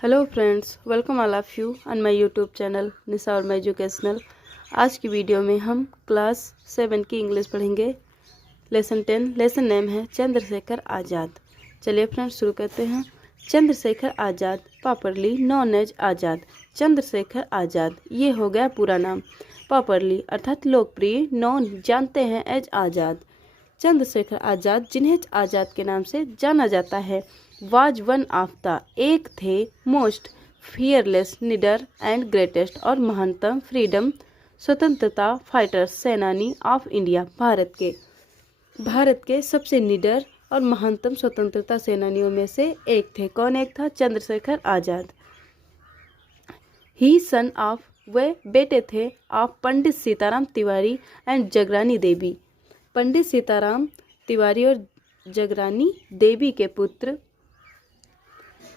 Hello friends, welcome all of you on my YouTube channel Nisha और मैं educational. आज की वीडियो में हम क्लास 7 की इंग्लिश पढ़ेंगे। लेसन 10। लेसन नेम है चंद्रशेखर आज़ाद। चलिए फ्रेंड्स शुरू करते हैं। Chandrashekhar Azad, properly non as आज़ाद। चंद्रशेखर आज़ाद ये हो गया पूरा नाम। प्रॉपरली अर्थात लोकप्रिय, नॉन जानते हैं, एज आज़ाद। चंद्रशेखर आज़ाद जिन्हें आज़ाद के नाम से जाना जाता है, वाज वन ऑफ द एक थे, मोस्ट फियरलेस, निडर एंड ग्रेटेस्ट और महानतम फ्रीडम स्वतंत्रता फाइटर्स, सेनानी ऑफ इंडिया। भारत के सबसे निडर और महानतम स्वतंत्रता सेनानियों में से एक थे। कौन एक था? चंद्रशेखर आज़ाद। ही सन ऑफ, वे बेटे थे, ऑफ पंडित सीताराम तिवारी एंड जगरानी देवी। पंडित सीताराम तिवारी और जगरानी देवी के पुत्र।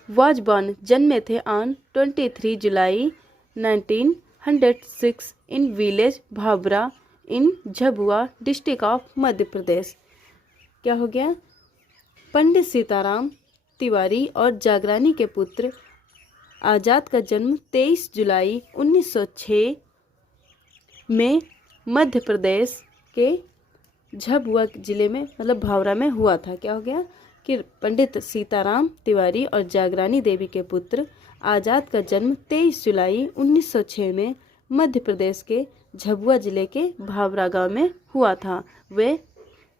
वाज बॉर्न जन्मे थे on 23 July 1906 in village Bhabra in Jhabua district of Madhya Pradesh. क्या हो गया? पंडित सीताराम तिवारी और जागरानी के पुत्र आज़ाद का जन्म 23 जुलाई 1906 में मध्य प्रदेश के झबुआ जिले में मतलब भावरा में हुआ था। क्या हो गया कि पंडित सीताराम तिवारी और जागरानी देवी के पुत्र आज़ाद का जन्म 23 जुलाई 1906 में मध्य प्रदेश के झबुआ जिले के भावरा गांव में हुआ था। वे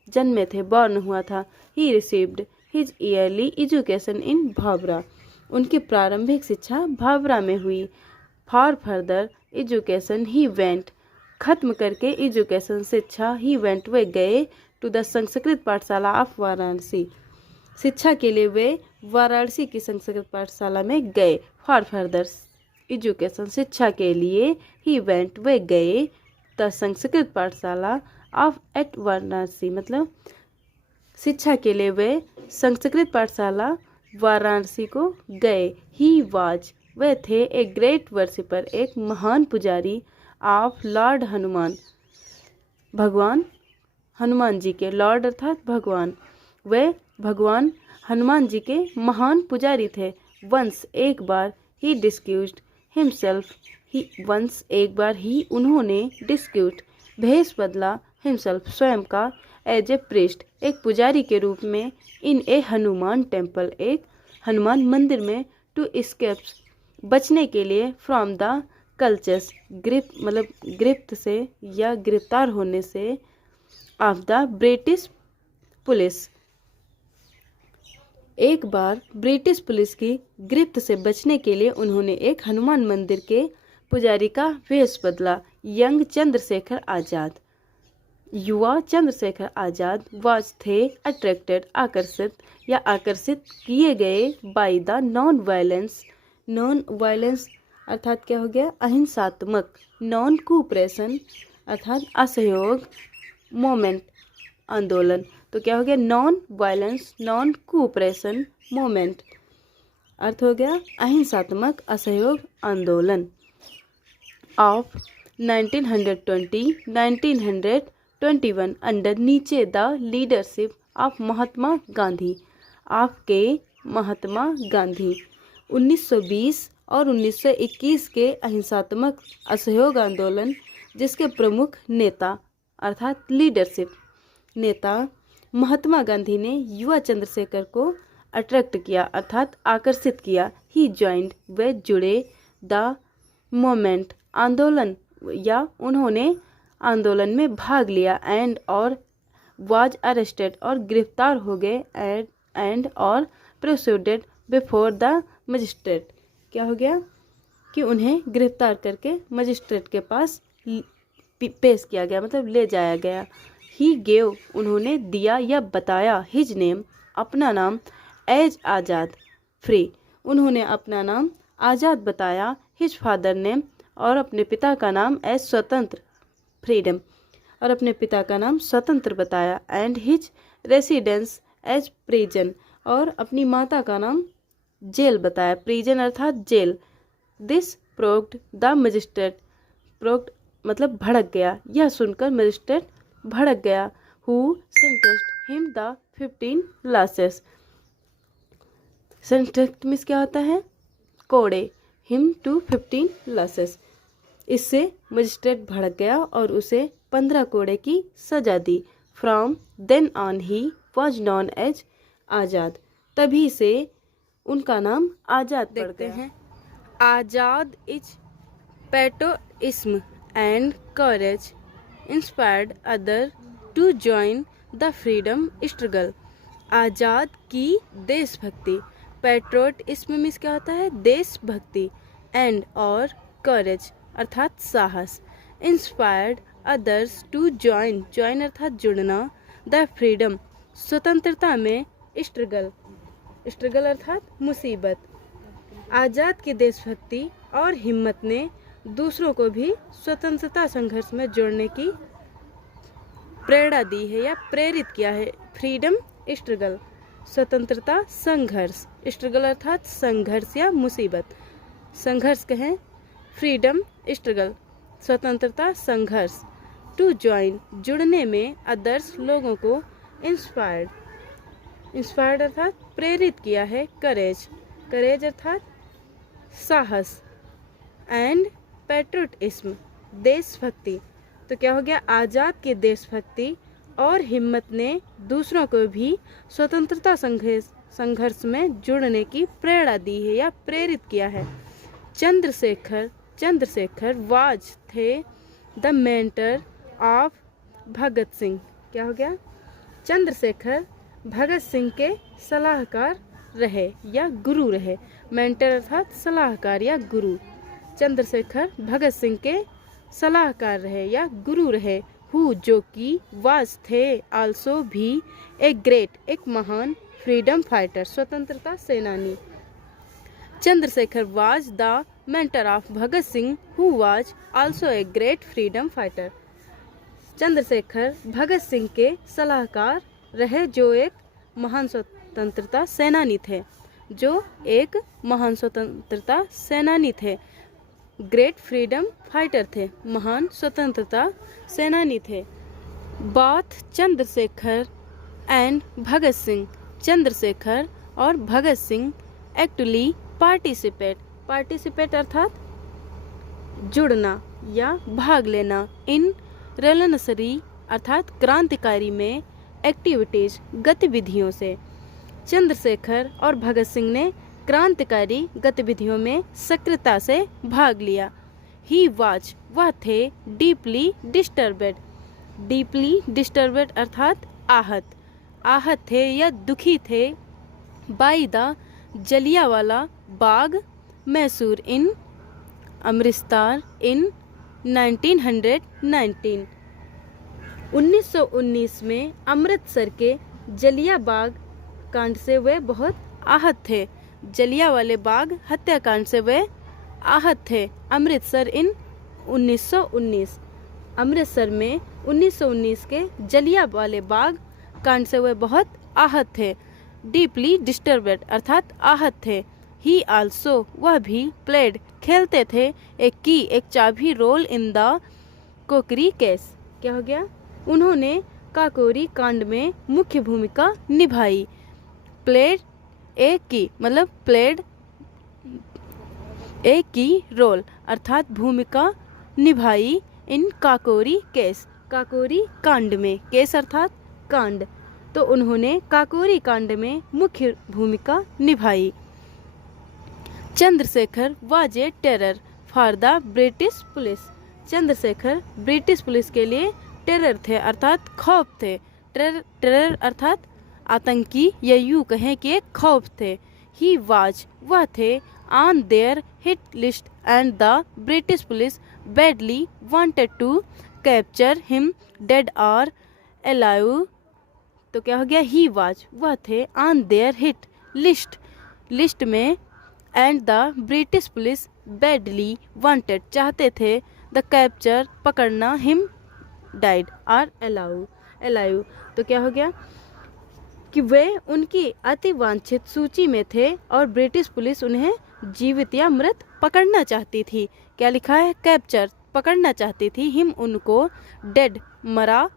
जन्मे थे, बॉर्न हुआ था। He received his early education in Bhavra. उनकी प्रारंभिक शिक्षा भावरा में हुई। For further education he went, खत्म करके एजुकेशन शिक्षा, ही वेंट वे गए, टू द संस्कृत पाठशाला ऑफ वाराणसी। शिक्षा के लिए वे वाराणसी की संस्कृत पाठशाला में गए। फॉर फर्दर एजुकेशन शिक्षा के लिए, ही वेंट वे गए, द संस्कृत पाठशाला ऑफ एट वाराणसी मतलब शिक्षा के लिए वे संस्कृत पाठशाला वाराणसी को गए। ही वाज वे थे, ए ग्रेट वर्शिपर एक महान पुजारी, ऑफ लॉर्ड हनुमान भगवान हनुमान जी के। लॉर्ड अर्थात भगवान। वे भगवान हनुमान जी के महान पुजारी थे। वंस एक बार, ही डिस्क्यूज्ड हिमसेल्फ, ही वंस एक बार, ही उन्होंने, डिस्क्यूट भेष बदला, हिमसेल्फ स्वयं का, एज ए प्रीस्ट एक पुजारी के रूप में, इन ए हनुमान टेम्पल एक हनुमान मंदिर में, टू एस्केप्स बचने के लिए, फ्रॉम द कल्चर्स ग्रिप मतलब गिरफ्त से या गिरफ्तार होने से, ऑफ द ब्रिटिश पुलिस एक बार ब्रिटिश पुलिस की गिरफ्त से बचने के लिए उन्होंने एक हनुमान मंदिर के पुजारी का वेश बदला। यंग चंद्रशेखर आज़ाद, युवा चंद्रशेखर आज़ाद, वाज थे, अट्रैक्टेड आकर्षित या आकर्षित किए गए, बाय द नॉन वायलेंस अर्थात क्या हो गया? अहिंसात्मक, नॉन कोऑपरेशन अर्थात असहयोग, मोमेंट आंदोलन। तो क्या हो गया? Non violence, non cooperation, movement अर्थ हो गया अहिंसात्मक असहयोग आंदोलन। ऑफ 1920-1921 अंडर नीचे the leadership of Mahatma Gandhi, आपके महात्मा गांधी। 1920 और 1921 के अहिंसात्मक असहयोग आंदोलन जिसके प्रमुख नेता अर्थात लीडरशिप नेता महात्मा गांधी ने युवा चंद्रशेखर को अट्रैक्ट किया अर्थात आकर्षित किया। ही ज्वाइंड वे जुड़े, द मोमेंट आंदोलन या उन्होंने आंदोलन में भाग लिया, एंड और वाज अरेस्टेड और गिरफ्तार हो गए, एंड और प्रोसीडेड बिफोर द मजिस्ट्रेट। क्या हो गया कि उन्हें गिरफ्तार करके मजिस्ट्रेट के पास पेश किया गया मतलब ले जाया गया। ही गेव उन्होंने दिया या बताया, हिज नेम अपना नाम, एज आज़ाद फ्री उन्होंने अपना नाम आज़ाद बताया, हिज फादर नेम और अपने पिता का नाम, एज स्वतंत्र फ्रीडम और अपने पिता का नाम स्वतंत्र बताया, and his residence as prison और अपनी माता का नाम जेल बताया। प्रिजन अर्थात जेल। This provoked the magistrate, provoked मतलब भड़क गया, यह सुनकर मजिस्ट्रेट भड़क गया। Who sentenced him the 15 lashes. Sentenced means क्या होता है? कोड़े, हिम टू 15 लॉसेस। इससे मजिस्ट्रेट भड़क गया और उसे 15 कोड़े की सजा दी। From then on he was known as Azad. तभी से उनका नाम आज़ाद पड़ गया। His Azad is patriotism and courage inspired other to join the freedom struggle. Azad की देशभक्ति, पैट्रियटिज्म मीन्स क्या होता है, देशभक्ति, एंड और करेज अर्थात साहस, inspired others to join, join अर्थात जुड़ना, द फ्रीडम स्वतंत्रता में, स्ट्रगल, स्ट्रगल अर्थात मुसीबत। आज़ाद की देशभक्ति और हिम्मत ने दूसरों को भी स्वतंत्रता संघर्ष में जोड़ने की प्रेरणा दी है या प्रेरित किया है। फ्रीडम स्ट्रगल, स्वतंत्रता संघर्ष, स्ट्रगल अर्थात संघर्ष या मुसीबत, संघर्ष कहें, फ्रीडम स्ट्रगल स्वतंत्रता संघर्ष, टू ज्वाइन जुड़ने में, अदर्स लोगों को, इंस्पायर्ड, इंस्पायर्ड अर्थात प्रेरित किया है, करेज, करेज अर्थात साहस, एंड पैट्रियटिज्म देशभक्ति। तो क्या हो गया, आज़ाद की देशभक्ति और हिम्मत ने दूसरों को भी स्वतंत्रता संघर्ष में जुड़ने की प्रेरणा दी है या प्रेरित किया है। चंद्रशेखर, चंद्रशेखर वाज थे the mentor of Bhagat Singh. क्या हो गया, चंद्रशेखर भगत सिंह के सलाहकार रहे या गुरु रहे। मेंटर अर्थात सलाहकार या गुरु। चंद्रशेखर भगत सिंह के सलाहकार रहे या गुरु रहे। हु जो कि, वाज थे, आल्सो भी, ए ग्रेट एक महान, फ्रीडम फाइटर स्वतंत्रता सेनानी। Chandrashekhar was the mentor of Bhagat Singh who was also a great freedom fighter. Chandrashekhar Bhagat Singh के सलाहकार रहे जो एक महान स्वतंत्रता सेनानी थे, जो एक महान स्वतंत्रता सेनानी थे। ग्रेट फ्रीडम फाइटर थे, महान स्वतंत्रता सेनानी थे। बोथ चंद्रशेखर एंड भगत सिंह, चंद्रशेखर और Bhagat Singh actually participate, participate अर्थात जुड़ना या भाग लेना, इन रेवोल्यूशनरी अर्थात क्रांतिकारी में, एक्टिविटीज गतिविधियों से। चंद्रशेखर और भगत सिंह ने क्रांतिकारी गतिविधियों में सक्रियता से भाग लिया। ही वाज वह थे, डीपली डिस्टर्बेड, डीपली डिस्टर्बेड अर्थात आहत, आहत थे या दुखी थे, बाय द जलियांवाला बाग मैसूर इन अमृतसर इन 1919। 1919 में अमृतसर के जलिया बाग कांड से वे बहुत आहत थे। जलियांवाले बाग हत्याकांड से वे आहत थे। अमृतसर इन 1919, अमृतसर में 1919 के जलियांवाले बाग कांड से वे बहुत आहत थे। डीपली डिस्टर्बेड अर्थात आहत थे। ही आल्सो वह भी, प्लेड खेलते थे, एक चाबी रोल इन द कोकरी केस। क्या हो गया, उन्होंने काकोरी कांड में मुख्य भूमिका निभाई। प्लेड एक की मतलब प्लेड एक की रोल अर्थात भूमिका निभाई, इन काकोरी केस, काकोरी कांड में, केस अर्थात कांड, तो उन्होंने काकोरी कांड में मुख्य भूमिका निभाई। Chandrashekhar was a terror for the British police, Chandrashekhar British police के लिए टेरर थे अर्थात खौफ थे। टेरर अर्थात आतंकी या यूं कहें कि एक खौफ थे। ही वाज वह थे, on their hit list and the British police badly wanted to capture him dead और अलाइव। तो क्या हो गया, ही वाज वह थे, on their hit list, list में, and the British police badly wanted चाहते थे, द कैप्चर पकड़ना, हिम डाइड और अलाइव। तो क्या हो गया कि वे उनकी अति वांछित सूची में थे और ब्रिटिश पुलिस उन्हें जीवित या मृत पकड़ना चाहती थी। क्या लिखा है, कैप्चर पकड़ना चाहती थी, हिम उनको, डेड मरा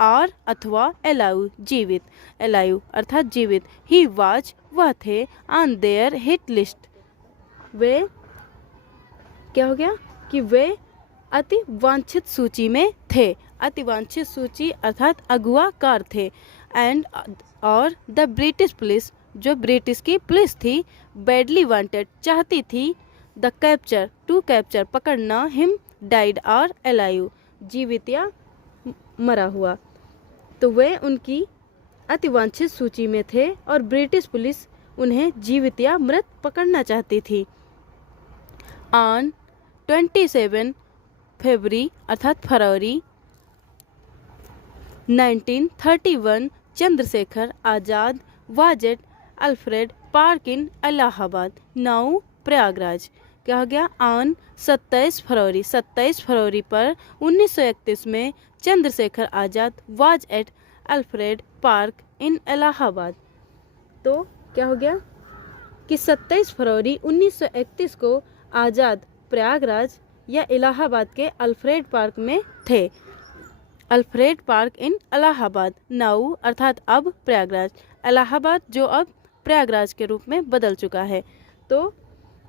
और अथवा अलाइव जीवित, अलाइव अर्थात जीवित। ही वाज वह थे, ऑन देयर हिट लिस्ट वे क्या हो गया कि वे अति वांछित सूची में थे। अति वांछित सूची अर्थात अगुवाकार थे। एंड और द ब्रिटिश पुलिस, जो ब्रिटिश की पुलिस थी, बैडली वांटेड, चाहती थी, द कैप्चर, टू कैप्चर, पकड़ना, हिम डाइड और अलाइव, जीवित या मरा हुआ। तो वे उनकी अति वांछित सूची में थे और ब्रिटिश पुलिस उन्हें जीवित या मृत पकड़ना चाहती थी। ऑन 27 फरवरी अर्थात फरवरी 1931 Chandrashekhar Azad was at Alfred Park in Allahabad, now Prayagraj. क्या हो गया? ऑन 27 फरवरी पर 1931 में Chandrashekhar Azad was at Alfred Park in Allahabad. तो क्या हो गया कि 27 फरवरी 1931 को आज़ाद प्रयागराज या इलाहाबाद के अल्फ्रेड पार्क में थे। Alfred Park in Allahabad, now अर्थात अब प्रयागराज, इलाहाबाद जो अब प्रयागराज के रूप में बदल चुका है। तो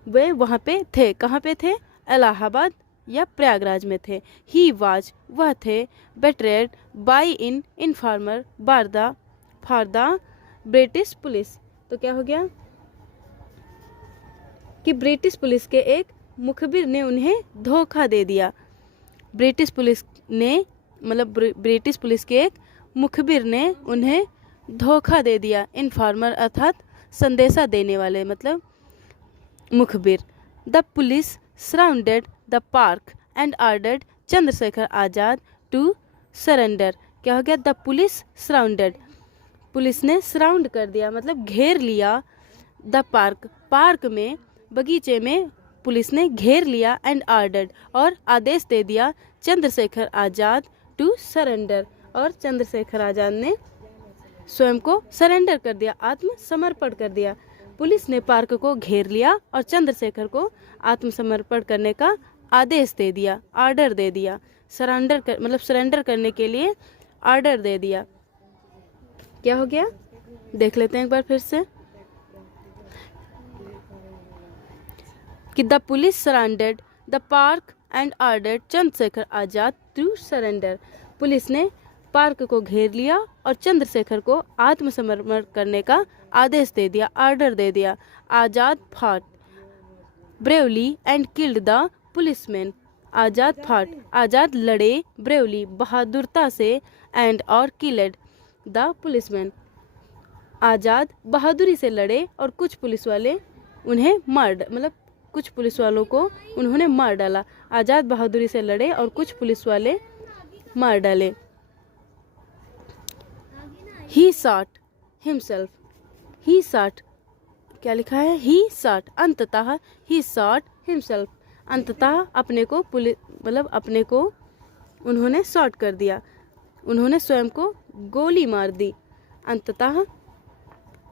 वे वहाँ पे थे। कहाँ पे थे? इलाहाबाद या प्रयागराज में थे। ही वाज, वह थे, बेट्रेड बाई इन इन्फॉर्मर बारदा फॉर द ब्रिटिश पुलिस। तो क्या हो गया कि ब्रिटिश पुलिस के एक मुखबिर ने उन्हें धोखा दे दिया। ब्रिटिश पुलिस ने मतलब ब्रिटिश पुलिस के एक मुखबिर ने उन्हें धोखा दे दिया। इन्फॉर्मर अर्थात संदेशा देने वाले, मतलब मुखबिर। The police surrounded the park and ordered Chandrashekhar Azad to surrender. क्या हो गया? द पुलिस सराउंडेड, पुलिस ने सराउंड कर दिया मतलब घेर लिया। द पार्क, पार्क में, बगीचे में पुलिस ने घेर लिया। एंड ऑर्डर्ड, और आदेश दे दिया, चंद्रशेखर आज़ाद टू सरेंडर, और चंद्रशेखर आज़ाद ने स्वयं को सरेंडर कर दिया, आत्मसमर्पण कर दिया। पुलिस ने पार्क को घेर लिया और चंद्रशेखर को आत्मसमर्पण करने का आदेश दे दिया, ऑर्डर दे दिया। सरेंडर कर मतलब सरेंडर करने के लिए ऑर्डर दे दिया। क्या हो गया? देख लेते हैं एक बार फिर से कि the police surrendered the park and ordered Chandrashekhar Azad to surrender. Police ने पार्क को घेर लिया और चंद्रशेखर को आत्मसमर्पण करने का आदेश दे दिया, ऑर्डर दे दिया। Azad fought bravely and killed the policeman. Azad fought, Azad लड़े, ब्रेवली बहादुरता से, एंड और किल्ड द पुलिसमैन। आज़ाद बहादुरी से लड़े और कुछ पुलिस वाले उन्हें मतलब कुछ पुलिस वालों को उन्होंने मार डाला। आज़ाद बहादुरी से लड़े और कुछ पुलिस वाले मार डाले। ही शॉट हिमसेल्फ, ही शॉट, क्या लिखा है? ही शॉट, अंततः ही शॉट हिमसेल्फ, अंततः अपने को पुलिस मतलब अपने को उन्होंने शॉट कर दिया, उन्होंने स्वयं को गोली मार दी। अंततः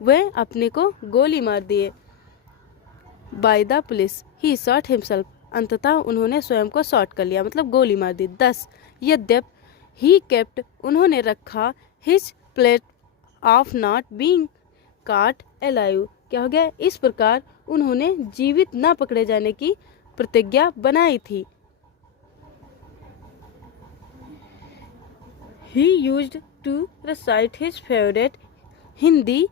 वह अपने को गोली मार दिए। By the police, he shot himself, अंततः उन्होंने स्वयं को शॉट कर लिया मतलब गोली मार दी। 10 यद्यप, ही केप्ट, उन्होंने रखा, his plate of not being काट अलाइव। क्या हो गया? इस प्रकार उन्होंने जीवित न पकड़े जाने की प्रतिज्ञा बनाई थी। He used to recite his favourite Hindi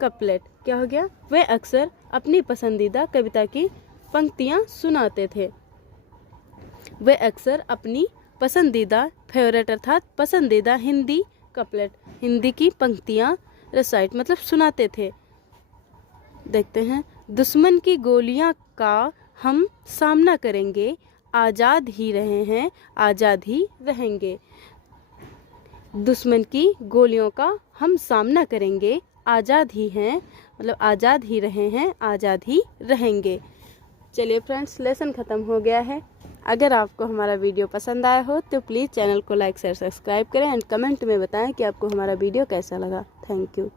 couplet. क्या हो गया? वे अक्सर अपनी पसंदीदा कविता की पंक्तियाँ सुनाते थे। वे अक्सर अपनी पसंदीदा, फेवरेट अर्थात पसंदीदा, हिंदी कपलेट, हिंदी की पंक्तियाँ, रिसाइट मतलब सुनाते थे। देखते हैं। दुश्मन की गोलियाँ का हम सामना करेंगे, आज़ाद ही रहे हैं, आज़ाद ही रहेंगे। दुश्मन की गोलियों का हम सामना करेंगे, आज़ाद ही हैं मतलब आज़ाद ही रहे हैं, आज़ाद ही रहेंगे। चलिए फ्रेंड्स, लेसन ख़त्म हो गया है। अगर आपको हमारा वीडियो पसंद आया हो तो प्लीज़ चैनल को लाइक शेयर सब्सक्राइब करें एंड कमेंट में बताएं कि आपको हमारा वीडियो कैसा लगा। Thank you.